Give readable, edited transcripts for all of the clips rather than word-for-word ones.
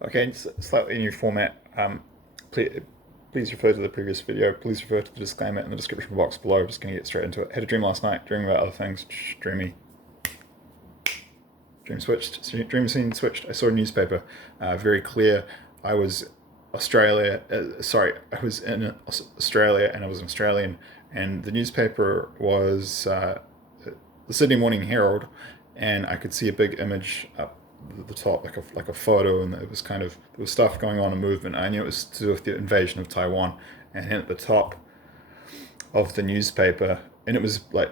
Okay, it's a slightly new format. Please refer to the previous video. Please refer to the disclaimer in the description box below. I'm just going to get straight into it. Had a dream last night, dreaming about other things. Dreamy. Dream switched. Dream scene switched. I saw a newspaper. Very clear. I was Australia. I was in Australia and I was an Australian. And the newspaper was the Sydney Morning Herald, and I could see a big image up the top, like a photo, and it was kind of, there was stuff going on, a movement. I knew it was to do with the invasion of Taiwan, and at the top of the newspaper, and it was like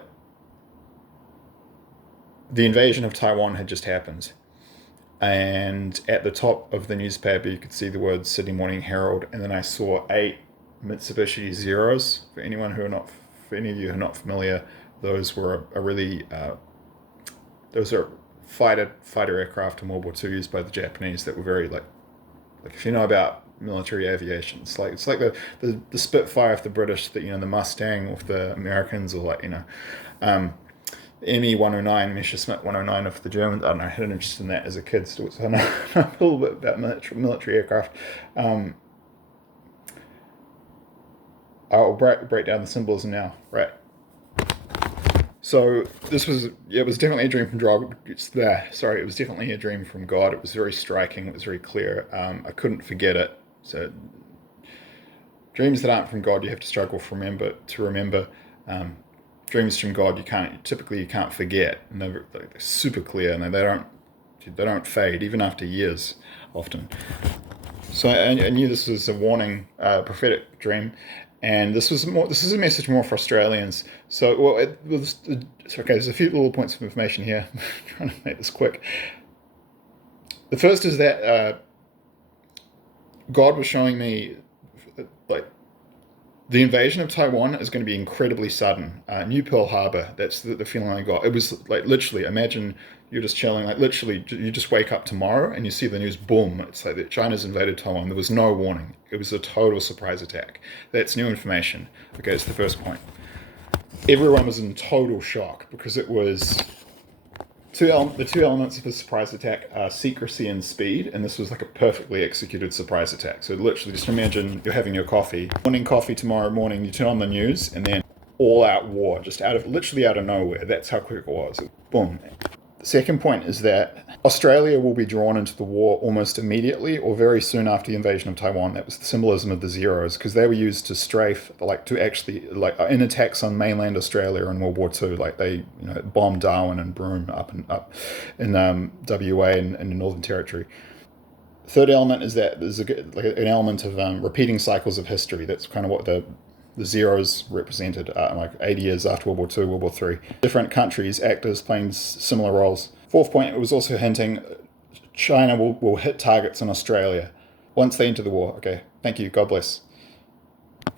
the invasion of Taiwan had just happened, and at the top of the newspaper you could see the words Sydney Morning Herald, and then I saw 8 Mitsubishi Zeros. For any of you who are not familiar, those were a really those are fighter aircraft in World War II used by the Japanese that were very like if you know about military aviation, it's like the Spitfire of the British, that the Mustang of the Americans, or ME 109, Messerschmitt 109 of the Germans. I don't know, I had an interest in that as a kid, so I know a little bit about military aircraft. I'll break down the symbolism now, right? So it was definitely a dream from God. Sorry, it was definitely a dream from God. It was very striking. It was very clear. I couldn't forget it. So dreams that aren't from God, you have to struggle to remember. Dreams from God, you can't forget, and they're super clear, and they don't fade even after years, often. So I knew this was a warning, prophetic dream, and this is a message more for Australians. So, okay, there's a few little points of information here. I'm trying to make this quick. The first is that God was showing me like the invasion of Taiwan is going to be incredibly sudden. New Pearl Harbour, that's the feeling I got. It was like literally, imagine you're just chilling, like literally, you just wake up tomorrow and you see the news, boom, it's like that China's invaded Taiwan. There was no warning. It was a total surprise attack. That's new information. Okay, it's the first point. Everyone was in total shock because it was the two elements of a surprise attack are secrecy and speed, and this was like a perfectly executed surprise attack. So literally, just imagine you're having your morning coffee tomorrow morning, you turn on the news, and then all out war, just literally out of nowhere. That's how quick it was. Boom. The second point is that Australia will be drawn into the war almost immediately or very soon after the invasion of Taiwan. That was the symbolism of the zeros, because they were used to strafe, in attacks on mainland Australia in World War II. Like they, bombed Darwin and Broome up in WA and in the Northern Territory. Third element is that there's an element of repeating cycles of history. That's kind of what the zeros represented, like 80 years after World War II, World War III. Different countries, actors playing similar roles. Fourth point, it was also hinting China will hit targets in Australia once they enter the war. Okay, thank you, God bless.